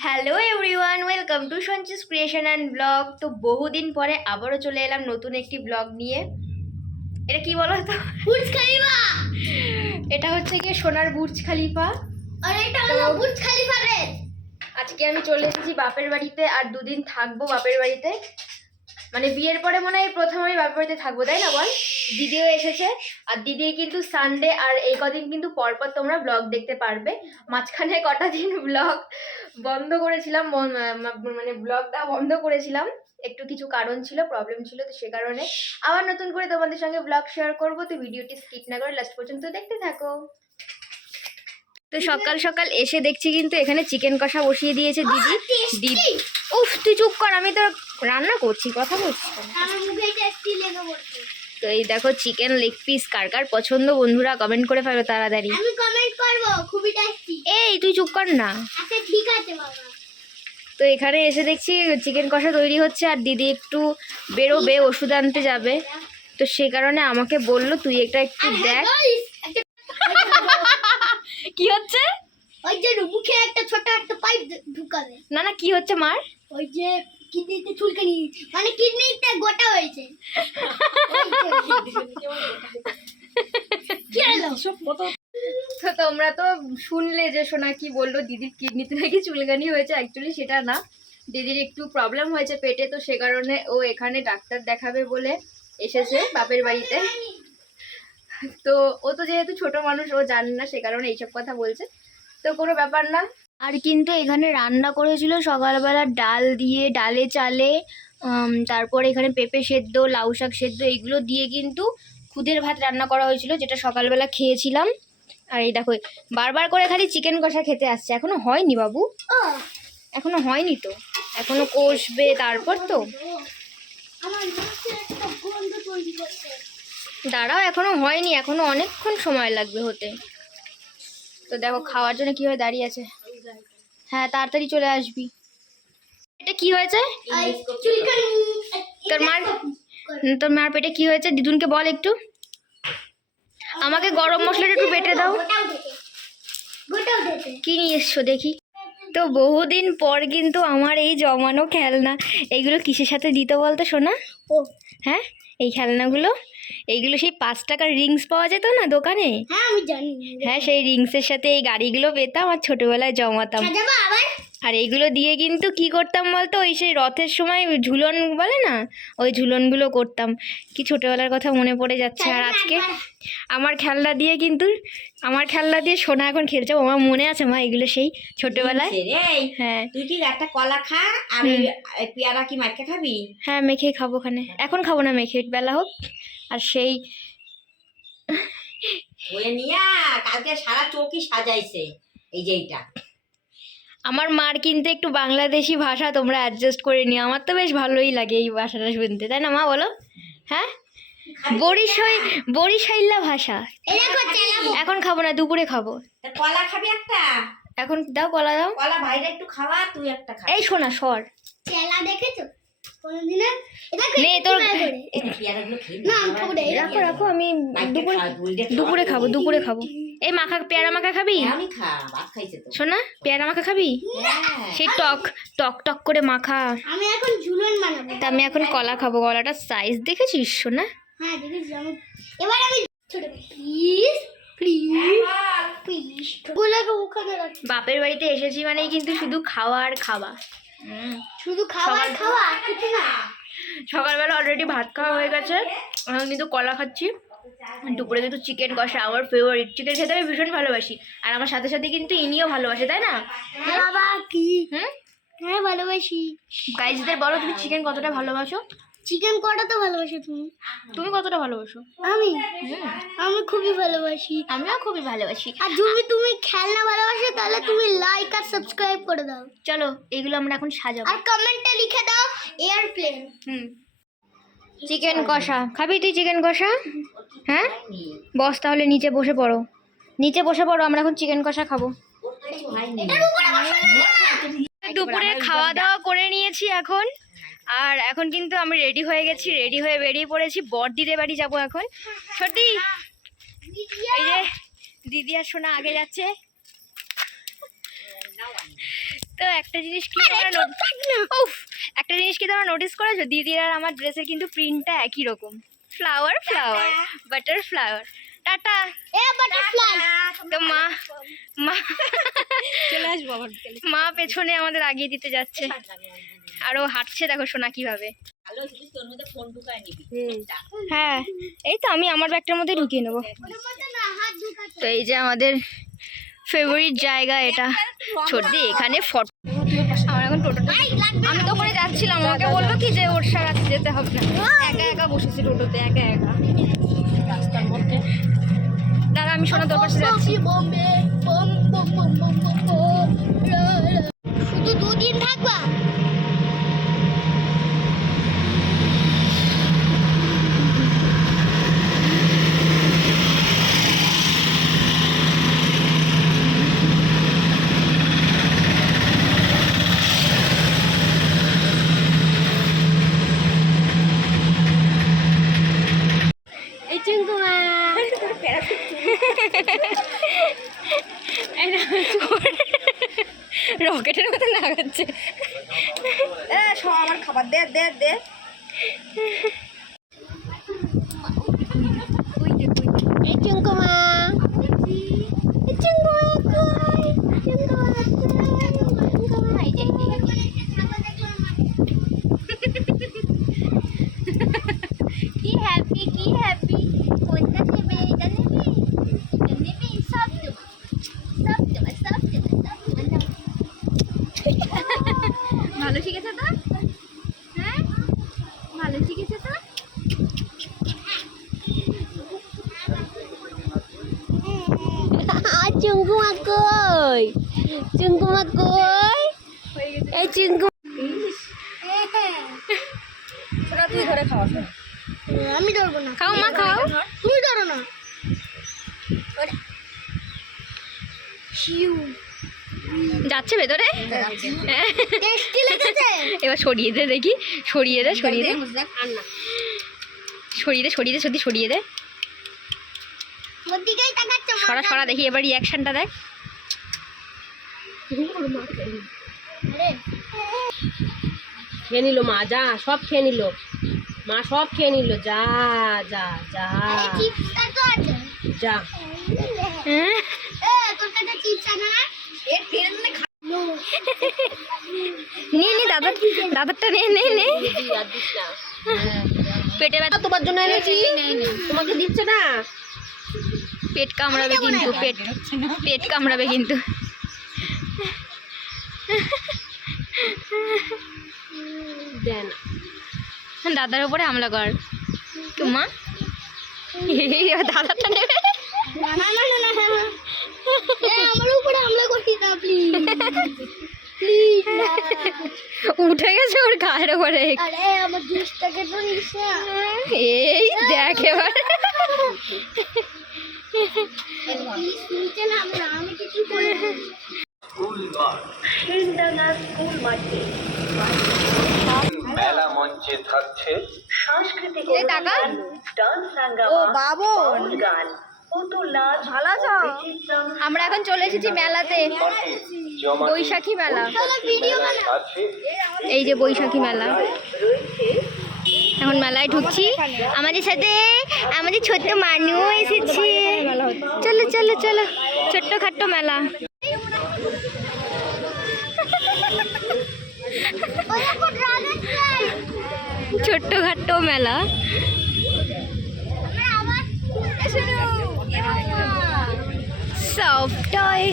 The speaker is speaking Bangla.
Hello everyone welcome to Sanchi's creation and blog তো বহুদিন পরে আবারও চলে এলাম নতুন একটি ব্লগ নিয়ে। এটা কি বলো তো? Burj Khalifa! এটা হচ্ছে গিয়ে সোনার বুর্জ খালিফা। আর এটা হলো বুর্জ খলিফা রে! আজকে আমি চলে এসেছি বাপের বাড়িতে আর দুদিন থাকব বাপের বাড়িতে। মানে বিয়ের পরে মনে হয় প্রথম আমি বাপের বাড়িতে থাকব তাই না বল? দিদিও এসেছে। আর দিদি কিন্তু সানডে আর এই কদিন কিন্তু পরপর তোমরা ব্লগ দেখতে পারবে। মাঝখানে কটা দিন ব্লগ বন্ধ করেছিলাম মানে ব্লগটা বন্ধ করেছিলাম। একটু কিছু কারণ ছিল প্রবলেম ছিল তো সে কারণে আবার নতুন করে তোমাদের সঙ্গে ব্লগ শেয়ার করব। তো ভিডিওটি স্কিপ না করে লাস্ট পর্যন্ত দেখতে থাকো। তো সকাল সকাল এসে দেখছি কিন্তু এখানে চিকেন কষা বসিয়ে দিয়েছে দিদি। দিদি। উফ তুই চুপ কর আমি তো রান্না করছি কথা বলছি। তো। এই দেখো চিকেন লেগ পিস কার কার পছন্দ বন্ধুরা কমেন্ট করে ফেলো তাড়াতাড়ি। আমি কমেন্ট করব খুবই টেস্টি এই তুই চুপ কর না। আচ্ছা ঠিক আছে বাবা। তো এখানে এসে দেখছি চিকেন কষা তৈরি হচ্ছে আর দিদি একটু বেরোবে ওষুধ আনতে যাবে। তো সে কারণে আমাকে বলল তুই এটা একটু দেখ। একটা- কি হচ্ছে? ওই যে মুখে একটা ছোট একটা পাইপ ঢুকাবে। না না কি হচ্ছে মার? ওই যে কিডনিতে চুলকানি মানে কিডনিতে গোটা হয়েছে। তো তোমরা তো শুনলে যে সোনা কি বলল, দিদির কিডনিতে নাকি চুলকানি হয়েছে। অ্যাকচুয়ালি সেটা না। দিদির একটু প্রবলেম হয়েছে পেটে, তো সে কারণে ও এখানে ডাক্তার দেখাবে বলে এসেছে বাপের বাড়িতে। তো ও তো যেহেতু ছোট মানুষ, ও জানে না, সে কারণে এইসব কথা বলছে। তো কোনো ব্যাপার না। আর কিন্তু এখানে রান্না করেছিল সকালবেলা ডাল দিয়ে ডালে চালে তারপর এখানে পেঁপে সেদ্ধ লাউ শাক সেদ্ধ এগুলো দিয়ে কিন্তু খুদের ভাত রান্না করা হয়েছিল যেটা সকালবেলা খেয়েছিলাম। আর এই দেখো বারবার করে খালি চিকেন কষা খেতে আসছে। এখনও হয়নি বাবু? এখনও হয়নি তো? এখনও কষবে তারপর তো? দাঁড়াও এখনও হয়নি এখনও অনেকক্ষণ সময় লাগবে হতে। তো দেখো খাওয়ার জন্য কীভাবে দাঁড়িয়ে আছে? হ্যাঁ তাড়াতাড়ি চলে আসবি। এটা কি হয়েছে? তোর মার তোর মার পেটে কি হয়েছে? দিদুনকে বল একটু। আমাকে গরম মশলাটা একটু বেটে দাও। কি নিয়ে এসছো দেখি? তো বহুদিন পর কিন্তু আমার এই জমানো খেলনা। এইগুলো কিসের সাথে দিতে বলতো শোনা হ্যাঁ এই খেলনাগুলো? এইগুলো সেই পাঁচ টাকার রিংস পাওয়া যেত না দোকানে? হ্যাঁ আমি জানি। হ্যাঁ সেই রিংসের সাথে এই গাড়িগুলো পেতাম আর ছোটবেলায় জমাতাম। আর এইগুলো দিয়ে কিন্তু কি করতাম বলতো? ওই সেই রথের সময় ঝুলন বলে না? ওই ঝুলনগুলো করতাম। কি ছোটোবেলার কথা মনে পড়ে যাচ্ছে আর আজকে? আমার খেলনা দিয়ে কিন্তু আমার খেলনা দিয়ে সোনা এখন খেলছে। আমার মনে আছে মা এগুলো সেই ছোটোবেলায়। হ্যাঁ। তুই একটা কলা খা আর পেয়ারা কি মাইকে খাবি? হ্যাঁ মেখে খাব ওখানে। এখন খাব না মেখে বেলা হোক। আর সেই নিয়া কালকে সারা চৌকি সাজাইছে। এই যে এইটা। আমার মার কিন্তু একটু বাংলাদেশি ভাষা তোমরা অ্যাডজাস্ট করে নিও। আমার তো বেশ ভালোই লাগে এই ভাষাটা শুনতে। তাই না মা বলো? হ্যাঁ? বরিশাই বরিশাইল্লা ভাষা। এখন খাব না দুপুরে খাব। কলা খাবি একটা? এখন দাও কলা দাও। কলা ভাইরা একটু খাওয়া তুই একটা খা। এই শোনা সর। চেলা দেখেছ? দুপুরে খাব দুপুরে খাব। এই মাখা পেয়ারা মাখা খাবি? হ্যাঁ, আমি খা ভাত খাইছে তো। শোনা পেয়ারা মাখা খাবি? হ্যাঁ সেই টক টক টক করে মাখা। আমি এখন ঝুলন বানাবো। তা আমি এখন কলা খাব কলাটার সাইজ দেখেছিস শোনা হ্যাঁ দেখেছি। এবার আমি ছোট প্লিজ প্লিজ প্লিজ গুলোকে ওখানে রাখি। বাপের বাড়িতে এসেছি মানেই কিন্তু শুধু খাওয়া আর খাওয়া। শুধু খাবার খাওয়া কিছু না। সকালবেলা অলরেডি ভাত খাওয়া হয়ে গেছে। আমি কিন্তু কলা খাচ্ছি। দুপুরে কিন্তু চিকেন কষা আমার ফেভারিট চিকেন খেতে আমি ভীষণ ভালোবাসি। আর আমার সাথে সাথে কিন্তু ইনিও ভালোবাসে তাই না? বাবা কি? হুম? হ্যাঁ ভালোবাসি। গাইজদের বলো তুমি চিকেন কতটা ভালোবাসো? চিকেন কটা তো ভালোবাসো তুমি? তুমি কতটা ভালোবাসো? আমি? আমি খুবই ভালোবাসি। আমিও খুবই ভালোবাসি। আর যদি তুমি খেলনা ভালোবাসো তাহলে তুমি লাইক আর সাবস্ক্রাইব করে দাও। চলো এগুলো আমরা এখন সাজাবো। আর কমেন্টে লিখে দাও এয়ারপ্লেন হুম। চিকেন কষা। খাবি তুই চিকেন কষা? হ্যাঁ? বস তাহলে নিচে বসে পড়ো। নিচে বসে পড়ো আমরা এখন চিকেন কষা খাব। দুপুরে খাওয়া দাওয়া করে নিয়েছি এখন। আর এখন কিন্তু আমি রেডি হয়ে গেছি রেডি হয়ে বেরিয়ে পড়েছি। বর দিদের বাড়ি যাব এখন। সত্যি এই যে দিদি আর সোনা আগে যাচ্ছে। তো একটা জিনিস কি তোমরা উফ একটা জিনিস কি তোমরা নোটিস করেছ? দিদির আর আমার ড্রেসের কিন্তু প্রিন্টটা একই রকম। ফ্লাওয়ার ফ্লাওয়ার বাটার ফ্লাওয়ার টাটা। তো মা মা মা পেছনে আমাদের আগিয়ে দিতে যাচ্ছে। আর হাঁটছে দেখো সোনা কীভাবে হ্যাঁ এই তো আমি আমার ব্যাগটার মধ্যে ঢুকিয়ে নেব তো এই যে আমাদের ফেভারিট জায়গা এটা ছোটদি এখানে ফটো আমার এখন টোটোতে আমি তো ওখানে যাচ্ছিলাম আমাকে বলল কি যে ওর সাথে যেতে হবে না একা একা বসেছি টোটোতে একা একা রাস্তার মধ্যে দাদা আমি শোনা তোর পাশে যাচ্ছি। শুধু দুদিন থাকবা রকেটের মতো লাগাচ্ছে এ সব আমার খাবার দে দে দে এই চিঙ্কু মা এই চিঙ্কু মা কই চিঙ্কু মা কই চিঙ্কু মা এই যে কি হ্যাপি কি হ্যাপি কোনটা নেবে এটা নেবে এটা নেবে সব দেবো সব দেবো সব দেবো সব দেবো ভালো শিখেছে তো হ্যাঁ ভালো শিখেছে তো চুঙ্কুমা কই? চুঙ্কুমা কই? এই চুঙ্কু তুই ধরে খাওয়া আমি ধরবো না। খাও মা খাও। তুমি ধরো না। যাচ্ছে ভেতরে? এবার সরিয়ে দে দেখি। সরিয়ে দে সরিয়ে দে। সরিয়ে দে সরিয়ে দে সত্যি সরিয়ে দে। সরা সরা দেখি এবার রিয়াকশনটা দেখ। খেয়ে নিল মা যা সব খেয়ে নিল। মা সব খেয়ে নিল যা যা যা। যা। হ্যাঁ আছে না দাদা দাদারটা নে। না পেটে ব্যথা তোমার জন্য এনেছি। তোমাকে দিচ্ছে না? পেট কামড়াবে কিন্তু পেট পেট কামড়াবে কিন্তু। দেন। দাদার উপরে হামলা কর। তোমা দাদারটা নেবে। না না না না না না। আমার উপরে হামলা করছিস না প্লিজ প্লিজ উঠে গেছে ওর গায়ের উপরে। আরে আমার জুসটাকে তো নিস এই দেখ এবার। প্লিজ নিচে নাম না আমি কিছু করে মেলা মঞ্চে থাকছে এই টাকা? ও বাবন। আছো? আমরা এখন চলে এসেছি মেলাতে। বৈশাখী মেলা। এই যে বৈশাখী মেলা। এখন মেলায় ঢুকছি। আমাদের সাথে আমাদের ছোট্ট মানুও এসেছে। চলো চলো চলো। ছোট্ট খাট্ট মেলা ওই দেখো ড্রাগন ফ্লাই ছোট্ট খাট্ট মেলা আমরা আবার এসো সফট টয়